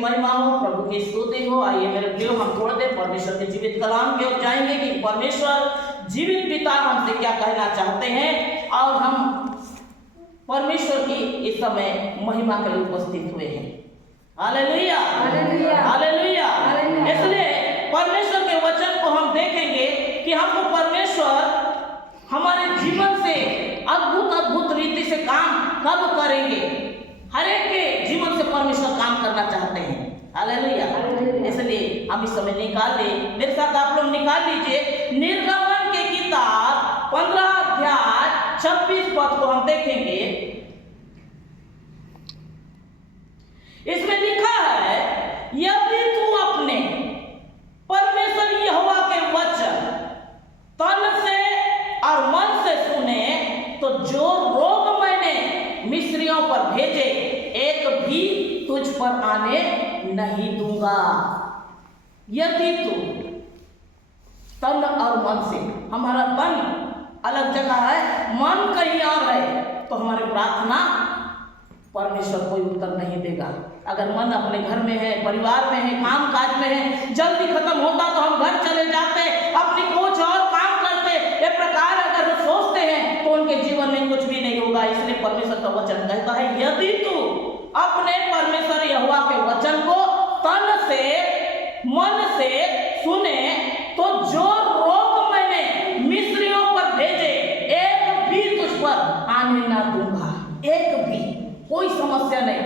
महिमा हो, प्रभु की स्तुति हो। आइए मेरे प्रियो, हम थोड़ी देर परमेश्वर के जीवित कलाम की ओर जाएंगे कि परमेश्वर जीवित पिता हमसे क्या कहना चाहते हैं, और हम परमेश्वर की इस समय महिमा के लिए उपस्थित हुए हैं। Hallelujah, hallelujah, hallelujah. हालेलुया। इसलिए परमेश्वर के वचन को हम देखेंगे कि हमको परमेश्वर हमारे जीवन से अद्भुत अद्भुत रीति से काम कब करेंगे। हर एक के जीवन से परमेश्वर काम करना चाहते हैं। हालेलुया। इसलिए हम इस समय निकाल ले, मेरे साथ आप लोग निकाल लीजिए निर्गमन की किताब 15 अध्याय 26 पद को हम देखेंगे। इसमें लिखा है, यदि तू अपने परमेश्वर यहोवा के वचन तन से और मन से सुने तो जो रोग मैंने मिस्रियों पर भेजे एक भी तुझ पर आने नहीं दूंगा। यदि तू तन और मन से, हमारा तन अलग जगह है, मन कहीं और है, तो हमारी प्रार्थना परमेश्वर कोई उत्तर नहीं देगा। अगर मन अपने घर में है, परिवार में है, काम काज में है, जल्दी खत्म होता तो हम घर चले जाते, अपनी कुछ और काम करते। ये प्रकार अगर वो सोचते हैं तो उनके जीवन में कुछ भी नहीं होगा। इसलिए परमेश्वर का वचन कहता है, यदि तू अपने परमेश्वर यहोवा के वचन को तन से मन से सुने तो जो रोग मैंने मिस्रियों पर भेजे एक भी तुझ पर आने ना दूंगा। एक भी, कोई समस्या नहीं,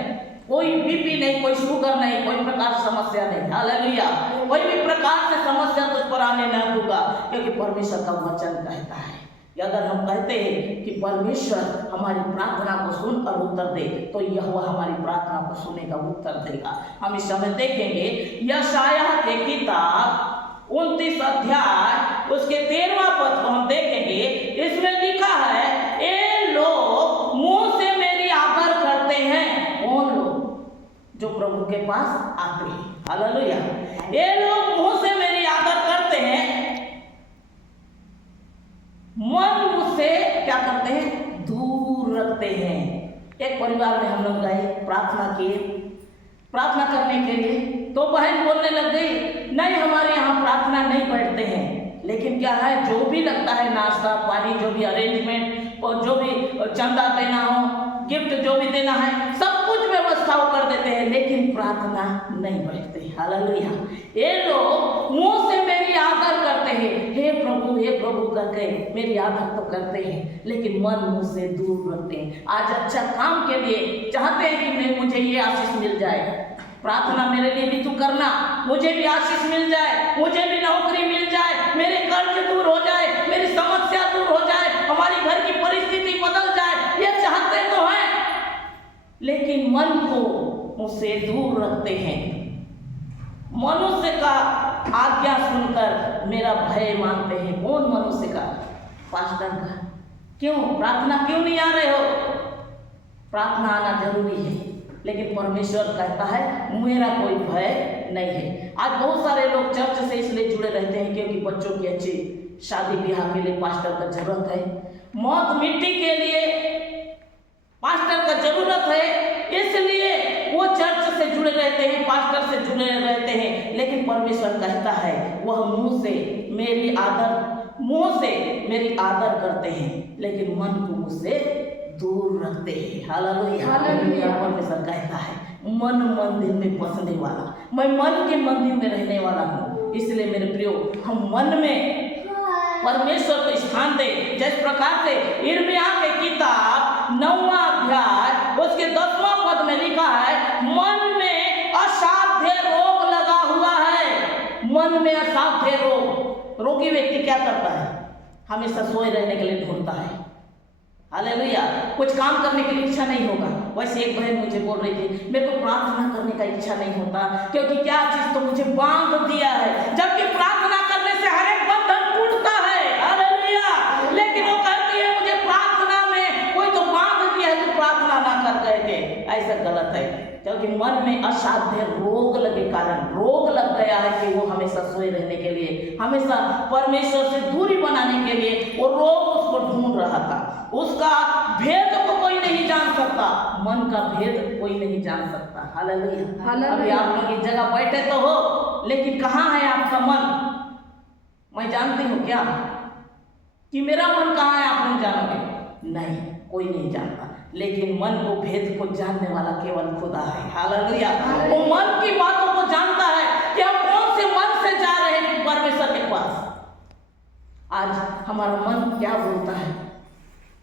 कोई बीपी नहीं, कोई शुगर नहीं, कोई प्रकार की समस्या नहीं। हालेलुया। कोई भी प्रकार से समस्या तुझ पर आने ना दूंगा, क्योंकि परमेश्वर का वचन कहता है। अगर हम कहते हैं कि परमेश्वर हमारी प्रार्थना को सुन और उत्तर दे, तो यहोवा हमारी प्रार्थना को सुनेगा, उत्तर देगा। हम इस समय देखेंगे यशायाह की किताब 29 अध्याय उसके 13वां पद को हम देखेंगे। इसमें लिखा है, ये लोग मुंह से मेरी आदर करते हैं। कौन लोग? जो प्रभु के पास आते हैं। हालेलुया। ये लोग मुंह से मेरी आदर करते हैं, मन मुझसे क्या करते हैं? दूर रखते हैं। एक परिवार में हम लोग गए, प्रार्थना किए, प्रार्थना करने के लिए, तो बहन बोलने लग गई, नहीं हमारे यहाँ प्रार्थना नहीं बैठते हैं। लेकिन क्या है, जो भी लगता है नाश्ता पानी, जो भी अरेंजमेंट और जो भी चंदा देना हो, गिफ्ट जो भी देना है, सब कुछ व्यवस्था कर देते हैं, लेकिन प्रार्थना नहीं बैठते। हालेलुया। ये लोग मुंह से मेरी आदर करते हैं, हे प्रभु करके मेरी आदर तो करते हैं, लेकिन मन मुंह से दूर रखते हैं। आज अच्छा काम के लिए चाहते हैं कि मुझे ये आशीष मिल जाए, प्रार्थना मेरे लिए भी तू करना, मुझे भी आशीष मिल जाए, मुझे भी नौकरी मिल जाए, मेरे कर्ज दूर हो जाए, मेरी समस्या दूर हो जाए, हमारी घर की परिस्थिति बदल जाए, ये चाहते तो हैं, लेकिन मन को मुझसे दूर रखते हैं। मनुष्य का आज्ञा सुनकर मेरा भय मानते हैं। कौन मनुष्य का? पास्टर का। क्यों? प्रार्थना क्यों नहीं आ रहे हो? प्रार्थना आना जरूरी है, लेकिन परमेश्वर कहता है मेरा कोई भय नहीं है। आज बहुत सारे लोग चर्च से इसलिए जुड़े रहते हैं क्योंकि बच्चों की अच्छी शादी ब्याह के लिए पास्टर का जरूरत है, मौत मिट्टी के लिए पास्टर का जरूरत है, इसलिए वो चर्च से जुड़े रहते हैं, पास्टर से जुड़े रहते हैं। लेकिन परमेश्वर कहता है वह मुंह से मेरी आदर करते हैं, लेकिन मन को मुझसे दूर रखते हैं। हालेलुया। परमेश्वर कहता है मन मंदिर में बसने वाला, मैं मन के मंदिर में रहने वाला हूँ। इसलिए मेरे प्रियो, हम मन में परमेश्वर को स्थान दे। जिस प्रकार से यिर्मयाह की किताब 9वां अध्याय उसके 10वां पद में लिखा है, मन में असाध्य रोग लगा हुआ है। मन में असाध्य रोग। रोगी व्यक्ति क्या करता है? हमेशा सोए रहने के लिए ढूंढता है। हालेलुया। कुछ काम करने की इच्छा नहीं होगा। वैसे एक बहन मुझे बोल रही थी, मेरे को प्रार्थना करने का इच्छा नहीं होता, क्योंकि क्या चीज तो मुझे बांध दिया है, जबकि प्रार्थना करने से हर एक बंधन टूटता है। हालेलुया। लेकिन वो कहती है मुझे प्रार्थना में कोई तो बांध दिया है, तो प्रार्थना ना कर करके। ऐसा गलत है, क्योंकि मन में असाध्य रोग लगे कारण रोग लग गया है कि वो हमेशा सोए रहने के लिए, हमेशा परमेश्वर से दूरी बनाने के लिए वो रोग उसको ढूंढ रहा था। उसका भेद को कोई नहीं जान सकता, मन का भेद कोई नहीं जान सकता। हालेलुया। अभी आप लोग इस जगह बैठे तो हो, लेकिन कहाँ है आपका मन? मैं जानती हूँ क्या कि मेरा मन कहाँ है? आप लोग जानोगे नहीं, कोई नहीं जानता, लेकिन मन को भेद को जानने वाला केवल खुदा है। हालेलुया। वो मन की बातों को जानता है कि हम कौन से मन से जा रहे हैं परमेश्वर के पास। आज हमारा मन क्या बोलता है?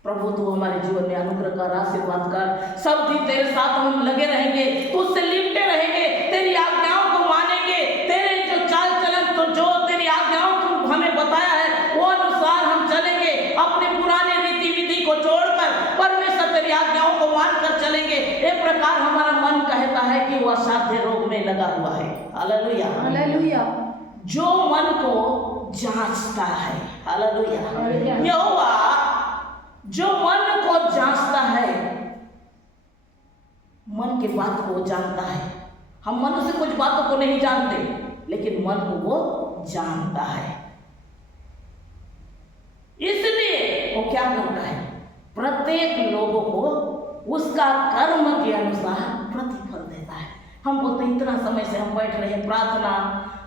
प्रभु तू हमारे जीवन में अनुग्रह कर, आशीर्वाद कर, सब दिन तेरे साथ हम लगे रहेंगे, तुझसे लिपटे रहेंगे, तेरी आज्ञाओं को मानेंगे, तेरे जो चाल चलन तो जो तेरी आज्ञाओं को हमें बताया है वो अनुसार हम चलेंगे, अपने पुराने रीति विधि को छोड़कर परमेश्वर तेरी आज्ञाओं को मानकर चलेंगे। एक प्रकार हमारा मन कहता है कि वह असाध्य रोग में लगा हुआ है। Hallelujah, hallelujah. जो मन को जांचता है, हालेलुया, यहोवा जो मन को जांचता है, मन की बात को जानता है। हम मन से कुछ बातों को नहीं जानते, लेकिन मन को वो जानता है। इसलिए वो क्या करता है? प्रत्येक लोगों को उसका कर्म के अनुसार प्रतिफल देता है। हम बोलते हैं इतना समय से हम बैठ रहे हैं प्रार्थना,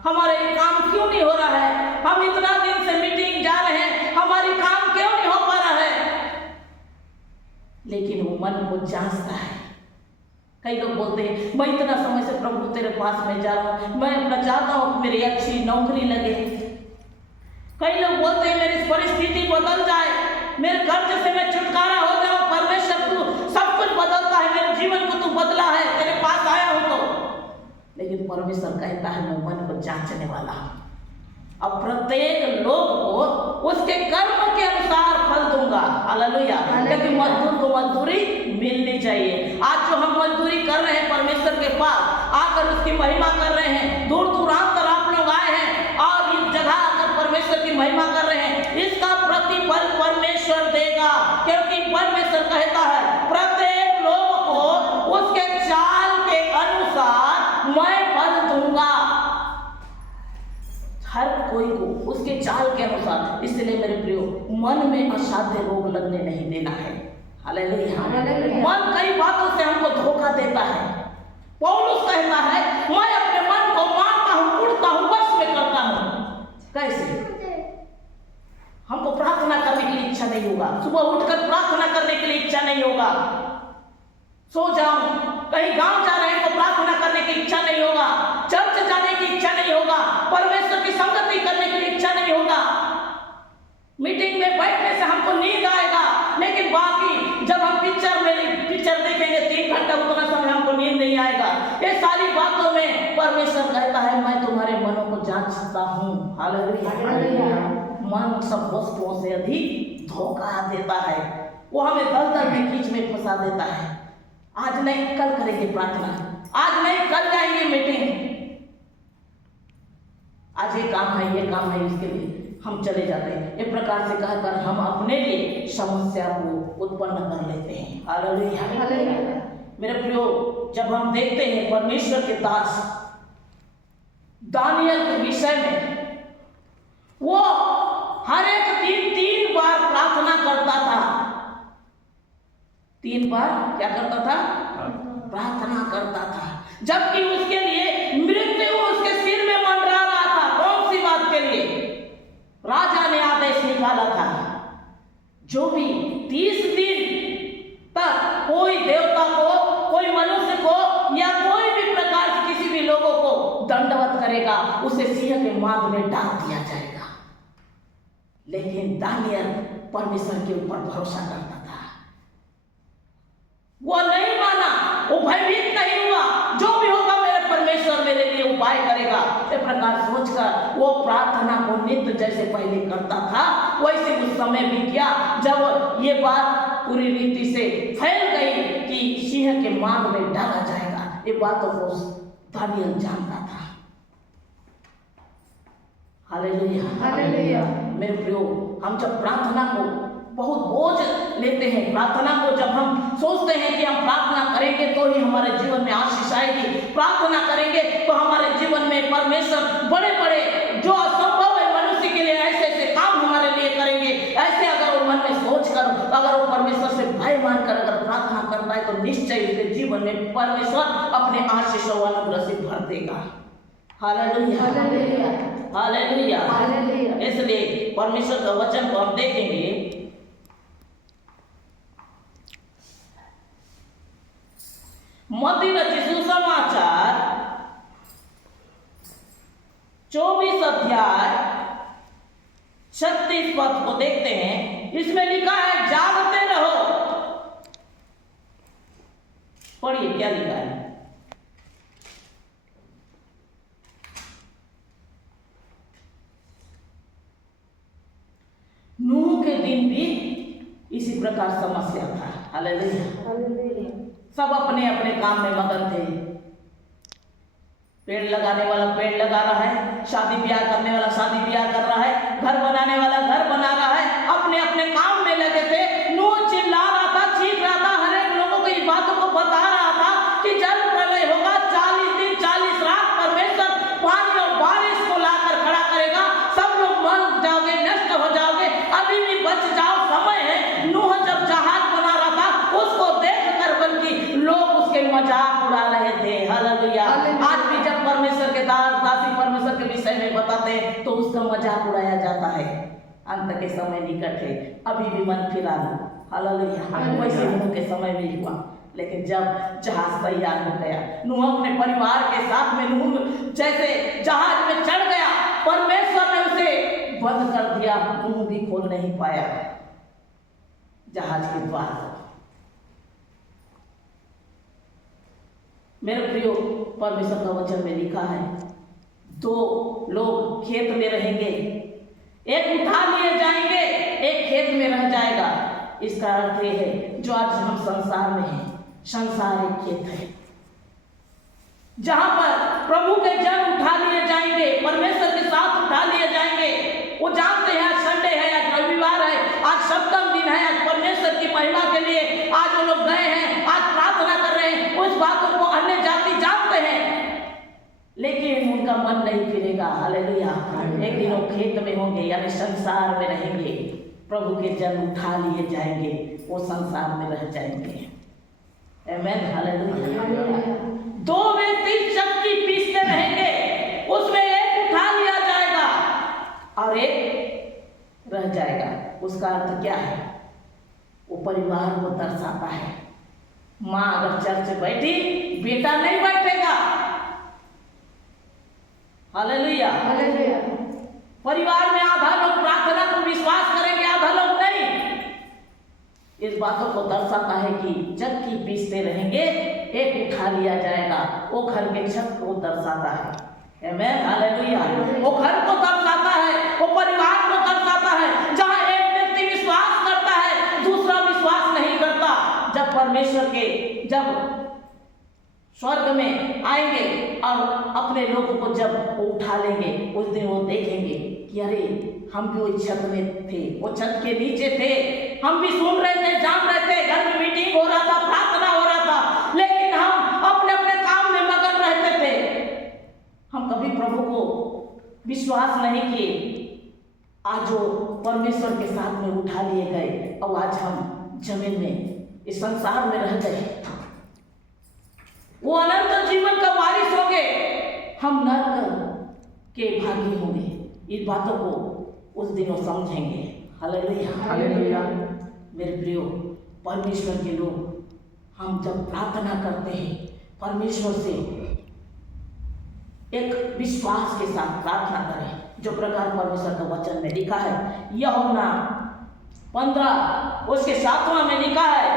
हमारे काम क्यों नहीं हो रहा है? हम इतना दिन से मीटिंग जा रहे हैं, हमारी काम क्यों नहीं हो पा रहा है? लेकिन वो मन को जांचता है। कई लोग बोलते हैं मैं इतना समय से प्रभु तेरे पास में जा रहा हूँ, मैं अपना चाहता हूँ मेरी अच्छी नौकरी लगे। कई लोग बोलते हैं मेरी परिस्थिति बदल जाए, मेरे कर्ज से मैं छुटकारा हो जाऊं। परमेश्वर तू सब कुछ बदलता है, मेरे जीवन को तू बदला है, तेरे पास आया हूं तो। लेकिन परमेश्वर कहता है मैं मन को जांचने वाला हूं। अब प्रत्येक लोग को उसके कर्म के अनुसार फल दूंगा। हालेलुया। क्योंकि मजदूर को मजदूरी मिलनी चाहिए। आज जो हम मजदूरी कर रहे हैं परमेश्वर के पास आकर उसकी महिमा कर रहे हैं, दूर दूरांतर आप लोग आए हैं और इस जगह आकर परमेश्वर की महिमा कर रहे हैं, इसका प्रतिफल परमेश्वर देगा। क्योंकि परमेश्वर कहता है प्रत्येक लोग को उसके चाल के अनुसार मैं फल दूंगा। हर कोई को उसके चाल के अनुसार। इसलिए मेरे प्रियो, मन में असाध्य रोग लगने नहीं देना है। हालेलुया। मन कई बातों से हमको धोखा देता है। पौलुस कहता है मैं अपने मन को मानता हूँ, उड़ता हूँ, वश में करता हूँ। कैसे? हमको प्रार्थना करने के लिए इच्छा नहीं होगा, सुबह उठकर प्रार्थना करने के लिए इच्छा नहीं होगा, सो जाऊं, कहीं गांव जा रहे हैं तो प्रार्थना करने की इच्छा नहीं होगा, चर्च जाने की इच्छा नहीं होगा, परमेश्वर की संगति करने की इच्छा नहीं होगा, मीटिंग में बैठने से हमको नींद आएगा। लेकिन बाकी जब हम पिक्चर देखेंगे 3 घंटा, उतना समय हमको नींद नहीं आएगा। ये सारी बातों में परमेश्वर कहता है मैं तुम्हारे मनों को जांचता हूँ। हालेलुया। मन सब वस्तुओं से अधिक धोखा देता है, वो हमें दलदल में कीच में फंसा देता है। आज नहीं कल करेंगे प्रार्थना, आज नहीं कल जाएंगे मीटिंग, आज ये काम है, ये काम है, इसके लिए हम चले जाते हैं। एक प्रकार से कहकर हम अपने लिए समस्या को उत्पन्न कर लेते हैं। हालेलुया। मेरे प्रियो, जब हम देखते हैं परमेश्वर के दास दानियल के विषय में, वो हर एक दिन 3 बार प्रार्थना करता था। 3 बार क्या करता था? प्रार्थना करता था। जबकि उसके लिए मृत्यु उसके सिर में मंडरा रहा था। कौन सी बात के लिए? राजा ने आदेश निकाला था जो भी 30 दिन तक कोई देवता को, कोई मनुष्य को या कोई भी प्रकार से किसी भी लोगों को दंडवत करेगा उसे सिंह के मांद में डाल दिया जाएगा। लेकिन दानियल परमेश्वर के ऊपर भरोसा करता था, वो नहीं माना, वो भयभीत नहीं हुआ। जो भी होगा मेरे परमेश्वर मेरे लिए उपाय करेगा, इस प्रकार सोचकर वो प्रार्थना को नित्य जैसे पहले करता था वैसे उस समय भी किया। जब ये बात पूरी रीति से फैल गई कि सिंह के मांद में डाला जाएगा, ये बातों को दानियल जानता था। हालेलुया। हालेलुया। मेरे प्रियो, हम जब प्रार्थना को बहुत बोझ लेते हैं, प्रार्थना को जब हम सोचते हैं कि हम प्रार्थना करेंगे तो ही हमारे जीवन में आशीष आएगी, प्रार्थना करेंगे तो हमारे जीवन में परमेश्वर बड़े बड़े जो असंभव है मनुष्य के लिए ऐसे ऐसे काम हमारे लिए करेंगे, ऐसे अगर वो मन में सोच कर अगर वो जीवन में परमेश्वर अपने आशीष और अनुग्रह से भर देगा। Hallelujah, hallelujah, hallelujah. हालेलुया। इसलिए परमेश्वर का वचन को हम देखेंगे, मत्ती रचित सुसमाचार 24 अध्याय 36 पद को देखते हैं। इसमें लिखा है जागते रहो। पढ़िए क्या लिखा है। नूह के दिन भी इसी प्रकार समस्या था। Hallelujah, hallelujah. सब अपने अपने काम में मगन थे। पेड़ लगाने वाला पेड़ लगा रहा है, शादी ब्याह करने वाला शादी ब्याह कर रहा है, घर बनाने वाला घर बना रहा है, अपने अपने काम में लगे थे। नूह चिल्ला रहा था, चीख रहा था, हर एक लोगों को इस बातों को बता रहा था कि जल प्रलय होगा, 40 दिन 40 रात परमेश्वर पानी और बारिश को लाकर खड़ा करेगा, सब लोग मर जाओगे, नष्ट हो जाओगे, अभी भी बच जाओ, समय है। नूह जब जहाज बना रहा था, उसको देखकर बल्कि लोग उसके मजाक उड़ा रहे थे। हालेलुया। आज भी जब परमेश्वर के दास दासी परमेश्वर के विषय में बताते हैं तो उसका मजाक उड़ाया जाता है। अंत के समय निकट है, अभी भी मन फिरा लो। हालेलुया। वैसे नूह के समय में हुआ, लेकिन जब जहाज तैयार हो गया, नूह अपने परिवार के साथ में नूह जैसे जहाज में चढ़ गया, परमेश्वर ने उसे बंद कर दिया, नूह भी खोल नहीं पाया जहाज के द्वार। मेरे प्रियो, परमेश्वर का वचन में लिखा है 2 लोग खेत में रहेंगे, एक उठा लिए जाएंगे, एक खेत में रह जाएगा। इसका अर्थ यह है जो आज हम संसार में हैं, संसार एक खेत है जहां पर प्रभु के जन उठा लिए जाएंगे, परमेश्वर के साथ उठा लिए जाएंगे। वो जानते हैं आज संडे है, आज रविवार है, आज सप्तम दिन है, आज परमेश्वर की महिमा के लिए आज वो लोग गए हैं, आज प्रार्थना कर रहे हैं। उस बातों को अन्य जाति जानते हैं, लेकिन उनका मन नहीं फिरेगा। हालेलुया। एक दिन वो खेत में होंगे, यानी संसार में रहेंगे, प्रभु के जन उठा लिए जाएंगे, वो संसार में रह जाएंगे। आमेन। हालेलुया। 2 व्यक्ति चक्की पीसते रहेंगे, उसमें एक उठा लिया जाएगा और एक रह जाएगा। उसका अर्थ क्या है? वो परिवार को दर्शाता है। माँ अगर चर्च बैठी, बेटा नहीं बैठेगा। Hallelujah, hallelujah. परिवार में आधा लोग प्रार्थना को विश्वास करेंगे, आधा लोग नहीं। इस बातों को दर्शाता है कि चक्की पीसते रहेंगे, एक उठा लिया जाएगा। वो घर के छत को दर्शाता है। आमेन। हालेलुया। वो घर को दर्शाता है, वो परिवार को दर्शाता है, जहां एक व्यक्ति विश्वास करता है, दूसरा विश्वास नहीं करता। जब परमेश्वर के जब स्वर्ग में आएंगे और अपने लोगों को जब वो उठा लेंगे, उस दिन वो देखेंगे कि अरे हम भी वही छत में थे, वो छत के नीचे थे, हम भी सुन रहे थे, जान रहे थे, घर में मीटिंग हो रहा था, प्रार्थना हो रहा था, लेकिन हम अपने अपने काम में मगन रहते थे। हम कभी प्रभु को विश्वास नहीं किए। आज जो परमेश्वर के साथ में उठा लिए गए और आज हम जमीन में, इस संसार में रह गए। वो अनंत जीवन का वारिस होंगे, हम नरक के भागी होंगे। इस बातों को उस दिन वो समझेंगे। Hallelujah, hallelujah. मेरे प्रियो, परमेश्वर के लोग, हम जब प्रार्थना करते हैं, परमेश्वर से एक विश्वास के साथ प्रार्थना करें, जो प्रकार परमेश्वर का वचन में लिखा है। यूहन्ना 15 उसके 7वां में लिखा है,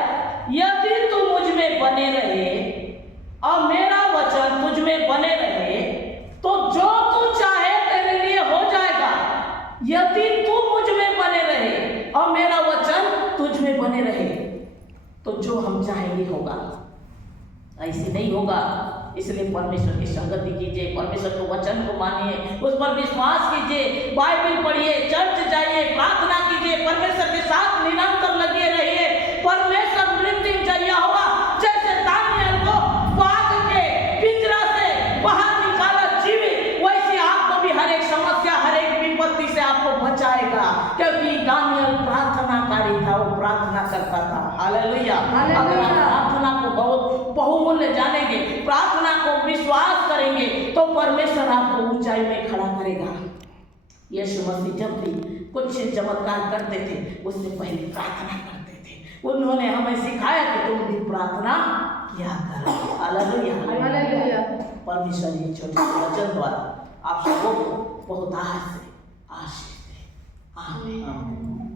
यदि तू मुझ में बने रहे और मेरा वचन तुझ में बने रहे, तो जो तू चाहे तेरे लिए हो जाएगा। यदि तू मुझ में बने रहे और मेरा वचन तुझ में बने रहे, तो जो हम चाहेंगे होगा। ऐसे नहीं होगा। इसलिए परमेश्वर की संगति कीजिए, परमेश्वर के वचन को मानिए, उस पर विश्वास कीजिए, बाइबल पढ़िए, चर्च जाइए, प्रार्थना कीजिए, परमेश्वर के साथ निरंतर लगे रहिए। परमेश्वर मृत्युंजय यहोवा जैसे दानियल को बाघ के पिंजरा से बाहर निकाला जीवित, वैसे आपको भी हर एक समस्या, हर एक विपत्ति से आपको बचाएगा, क्योंकि दानियल प्रार्थनाकारी था, वो प्रार्थना करता था। हालेलुया। अगर आप प्रार्थना को बहुत बहुमूल्य जानेंगे, प्रार्थना को विश्वास करेंगे, तो परमेश्वर आपको ऊंचाई में खड़ा करेगा। यीशु मसीह जब भी कुछ चमत्कार करते थे, उससे पहले प्रार्थना करते थे। उन्होंने हमें सिखाया कि तुम भी प्रार्थना किया करो। Hallelujah, hallelujah. परमेश्वर ये छोटे वचन द्वारा आप सबको बहुत आशीष दे। आमीन।